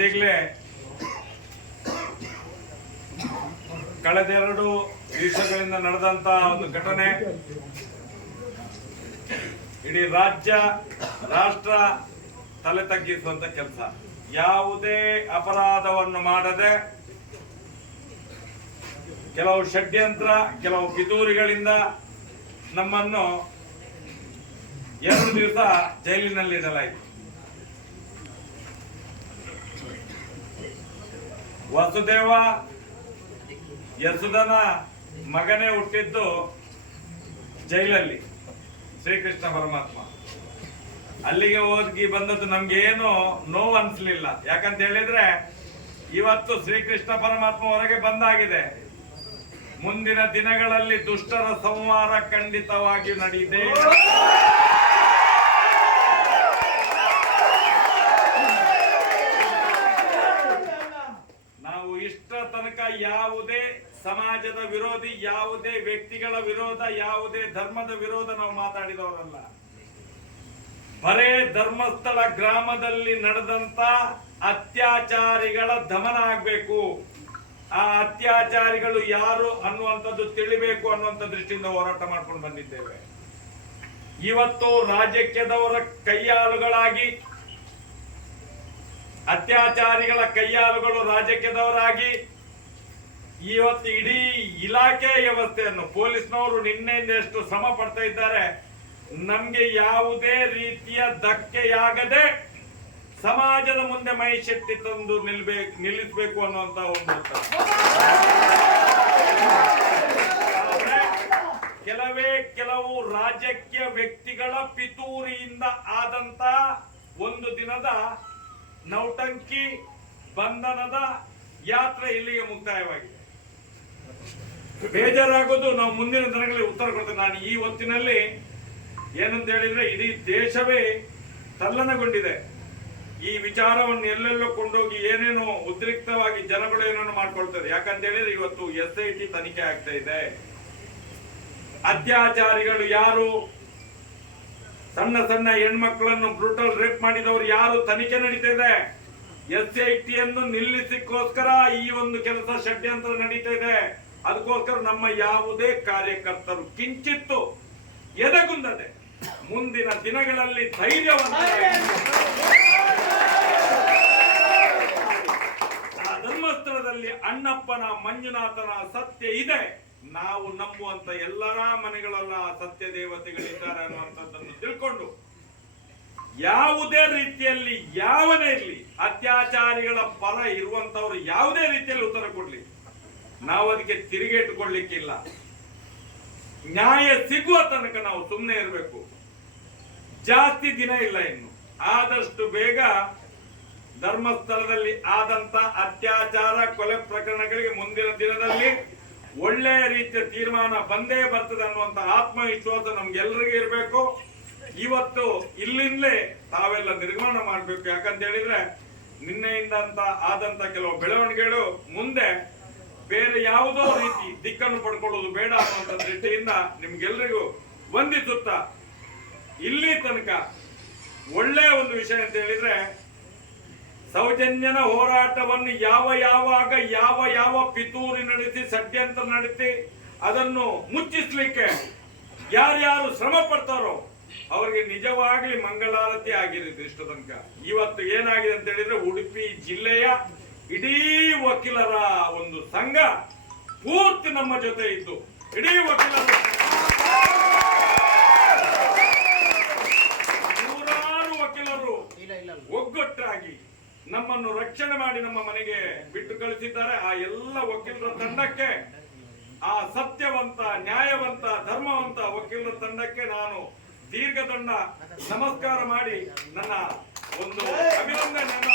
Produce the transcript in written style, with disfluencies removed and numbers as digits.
ಇದೀಗಲೇ ಕಳೆದ 2 ದಿವಸಗಳಿಂದ ನಡೆದಂತ ಒಂದು ಘಟನೆ ಇಡೀ ರಾಜ್ಯ ರಾಷ್ಟ್ರ ತಲೆ ತಗ್ಗಿಸುವಂತ ಕೆಲಸ. ಯಾವುದೇ ಅಪರಾಧವನ್ನು ಮಾಡದೆ ಕೆಲವು ಷಡ್ಯಂತ್ರ, ಕೆಲವು ಪಿತೂರಿಗಳಿಂದ ನಮ್ಮನ್ನು 2 ದಿವಸ ಜೈಲಿನಲ್ಲಿ ಇಡಲಾಯಿತು. ವಸುದೇವ ಯಸುದನ ಮಗನೇ ಹುಟ್ಟಿದ್ದು ಜೈಲಲ್ಲಿ, ಶ್ರೀಕೃಷ್ಣ ಪರಮಾತ್ಮ. ಅಲ್ಲಿಗೆ ಹೋಗಿ ಬಂದದ್ದು ನಮ್ಗೆ ಏನು ನೋವು ಅನ್ಸ್ಲಿಲ್ಲ. ಯಾಕಂತ ಹೇಳಿದ್ರೆ ಇವತ್ತು ಶ್ರೀಕೃಷ್ಣ ಪರಮಾತ್ಮ ಹೊರಗೆ ಬಂದಾಗಿದೆ. ಮುಂದಿನ ದಿನಗಳಲ್ಲಿ ದುಷ್ಟರ ಸಂಹಾರ ಖಂಡಿತವಾಗಿ ನಡೆಯಿದೆ. ನಾವು ಇಷ್ಟ ತನಕ ಯಾವುದೇ ಸಮಾಜದ ವಿರೋಧಿ, ಯಾವುದೇ ವ್ಯಕ್ತಿಗಳ ವಿರೋಧ, ಯಾವುದೇ ಧರ್ಮದ ವಿರೋಧ ನಾವು ಮಾತಾಡಿದವರಲ್ಲ. ಬರೇ ಧರ್ಮಸ್ಥಳ ಗ್ರಾಮದಲ್ಲಿ ನಡೆದಂತ ಅತ್ಯಾಚಾರಿಗಳ ದಮನ ಆಗ್ಬೇಕು, ಆ ಅತ್ಯಾಚಾರಿಗಳು ಯಾರು ಅನ್ನುವಂಥದ್ದು ತಿಳಿಬೇಕು ಅನ್ನುವಂಥ ದೃಷ್ಟಿಯಿಂದ ಹೋರಾಟ ಮಾಡ್ಕೊಂಡು ಬಂದಿದ್ದೇವೆ. ಇವತ್ತು ರಾಜಕೀಯದವರ ಕೈಯಾಳುಗಳಾಗಿ, ಅತ್ಯಾಚಾರಿಗಳ ಕೈಯಾಳುಗಳು ರಾಜಕೀಯದವರಾಗಿ ಇವತ್ತು ಇಡೀ ಇಲಾಖೆ ವ್ಯವಸ್ಥೆಯನ್ನು, ಪೊಲೀಸ್ನವರು ನಿನ್ನೆಯಿಂದ ಎಷ್ಟು ಶ್ರಮ ಪಡ್ತಾ ಇದ್ದಾರೆ. ನಮ್ಗೆ ಯಾವುದೇ ರೀತಿಯ ಧಕ್ಕೆಯಾಗದೆ ಸಮಾಜದ ಮುಂದೆ ಮೈ ಶಕ್ತಿ ತಂದು ನಿಲ್ಲಿಸಬೇಕು ಅನ್ನುವಂತ ಒಂದು ಕೆಲವು ರಾಜಕೀಯ ವ್ಯಕ್ತಿಗಳ ಪಿತೂರಿಯಿಂದ ಆದಂತ ಒಂದು ದಿನದ ನೌಟಂಕಿ ಬಂಧನದ ಯಾತ್ರೆ ಇಲ್ಲಿಗೆ ಮುಕ್ತಾಯವಾಗಿದೆ. ಬೇಜಾರಾಗೋದು ನಾವು ಮುಂದಿನ ದಿನಗಳಲ್ಲಿ ಉತ್ತರ ಕೊಡ್ತೇವೆ. ನಾನು ಈ ಹೊತ್ತಿನಲ್ಲಿ ಏನಂತ ಹೇಳಿದ್ರೆ ಇಡೀ ದೇಶವೇ ತಲ್ಲಣಗೊಂಡಿದೆ. ಈ ವಿಚಾರವನ್ನು ಎಲ್ಲೆಲ್ಲೋ ಕೊಂಡೋಗಿ ಏನೇನೋ ಉದ್ರಿಕ್ತವಾಗಿ ಜನಗಳು ಏನೇನೋ ಮಾಡ್ಕೊಳ್ತಾರೆ. ಯಾಕಂತ ಹೇಳಿದ್ರೆ ಇವತ್ತು SIT ತನಿಖೆ ಆಗ್ತಾ ಇದೆ. ಅತ್ಯಾಚಾರಿಗಳು ಯಾರು, ಸಣ್ಣ ಸಣ್ಣ ಹೆಣ್ಮಕ್ಳನ್ನು ಬ್ರೂಟಲ್ ರೇಪ್ ಮಾಡಿದವರು ಯಾರು, ತನಿಖೆ ನಡೀತಾ ಇದೆ. SIT ಅನ್ನು ನಿಲ್ಲಿಸಕ್ಕೋಸ್ಕರ ಈ ಒಂದು ಕೆಲಸ ಷಡ್ಯಂತ್ರ ನಡೀತಾ ಇದೆ. ಅದಕ್ಕೋಸ್ಕರ ನಮ್ಮ ಯಾವುದೇ ಕಾರ್ಯಕರ್ತರು ಕಿಂಚಿತ್ತು ಎದೆಗುಂದದೆ ಮುಂದಿನ ದಿನಗಳಲ್ಲಿ ಧರ್ಮಸ್ಥಳದಲ್ಲಿ ಅಣ್ಣಪ್ಪನ ಮಂಜುನಾಥನ ಸತ್ಯ ಇದೆ. ನಾವು ನಂಬುವಂತ ಎಲ್ಲರ ಮನೆಗಳೆಲ್ಲ ಸತ್ಯ ದೇವತೆಗಳಿದ್ದಾರೆ ಅನ್ನುವಂಥದ್ದನ್ನು ತಿಳ್ಕೊಂಡು ಯಾವುದೇ ರೀತಿಯಲ್ಲಿ ಯಾವನೇ ಇರಲಿ, ಅತ್ಯಾಚಾರಿಗಳ ಪರ ಇರುವಂತವ್ರು ಯಾವುದೇ ರೀತಿಯಲ್ಲಿ ಉತ್ತರ ಕೊಡ್ಲಿ, ನಾವು ಅದಕ್ಕೆ ತಿರುಗೇಟುಕೊಳ್ಳಿಕ್ಕಿಲ್ಲ. ನ್ಯಾಯ ಸಿಗುವ ತನಕ ನಾವು ಸುಮ್ಮನೆ ಇರಬೇಕು. ಜಾಸ್ತಿ ದಿನ ಇಲ್ಲ ಇನ್ನು. ಆದಷ್ಟು ಬೇಗ ಧರ್ಮಸ್ಥಳದಲ್ಲಿ ಆದಂತ ಅತ್ಯಾಚಾರ, ಕೊಲೆ ಪ್ರಕರಣಗಳಿಗೆ ಮುಂದಿನ ದಿನದಲ್ಲಿ ಒಳ್ಳೆಯ ರೀತಿಯ ತೀರ್ಮಾನ ಬಂದೇ ಬರ್ತದೆ ಅನ್ನುವಂತ ಆತ್ಮವಿಶ್ವಾಸ ನಮ್ಗೆಲ್ಲರಿಗೂ ಇರಬೇಕು. ಇವತ್ತು ಇಲ್ಲಿಂದಲೇ ತಾವೆಲ್ಲ ನಿರ್ಮಾಣ ಮಾಡಬೇಕು. ಯಾಕಂತ ಹೇಳಿದ್ರೆ ನಿನ್ನೆಯಿಂದ ಆದಂತ ಕೆಲವು ಬೆಳವಣಿಗೆಗಳು ಮುಂದೆ ಬೇರೆ ಯಾವುದೋ ರೀತಿ ದಿಕ್ಕನ್ನು ಪಡ್ಕೊಳ್ಳೋದು ಬೇಡ ಅನ್ನುವಂಥ ದೃಷ್ಟಿಯಿಂದ ನಿಮ್ಗೆಲ್ಲರಿಗೂ ವಂದಿಸುತ್ತಾ, ಇಲ್ಲಿ ತನಕ ಒಳ್ಳೆಯ ಒಂದು ವಿಷಯ ಅಂತ ಹೇಳಿದ್ರೆ ಸೌಜನ್ಯನ ಹೋರಾಟವನ್ನು ಯಾವಾಗ ಯಾವ ಪಿತೂರಿ ನಡೆಸಿ, ಷಡ್ಯಂತ್ರ ನಡೆಸಿ ಅದನ್ನು ಮುಚ್ಚಿಸ್ಲಿಕ್ಕೆ ಯಾರ್ಯಾರು ಶ್ರಮ ಪಡ್ತಾರೋ ಅವರಿಗೆ ನಿಜವಾಗ್ಲಿ ಮಂಗಳಾರತಿ ಆಗಿರುತ್ತೆ. ಇಷ್ಟು ತನಕ ಇವತ್ತು ಏನಾಗಿದೆ ಅಂತ ಹೇಳಿದ್ರೆ ಉಡುಪಿ ಜಿಲ್ಲೆಯ ಇಡೀ ವಕೀಲರ ಒಂದು ಸಂಘ ಪೂರ್ತಿ ನಮ್ಮ ಜೊತೆ ಇದ್ದು, ಇಡೀ ವಕೀಲರ ನೂರಾರು ವಕೀಲರು ಒಗ್ಗಟ್ಟಾಗಿ ನಮ್ಮನ್ನು ರಕ್ಷಣೆ ಮಾಡಿ ನಮ್ಮ ಮನೆಗೆ ಬಿಟ್ಟು ಕಳಿಸಿದ್ದಾರೆ. ಆ ಎಲ್ಲ ವಕೀಲರ ತಂಡಕ್ಕೆ, ಆ ಸತ್ಯವಂತ, ನ್ಯಾಯವಂತ, ಧರ್ಮವಂತ ವಕೀಲರ ತಂಡಕ್ಕೆ ನಾನು ದೀರ್ಘದಂಡ ನಮಸ್ಕಾರ ಮಾಡಿ ನನ್ನ ಒಂದು ಅಭಿನಂದನೆಯನ್ನು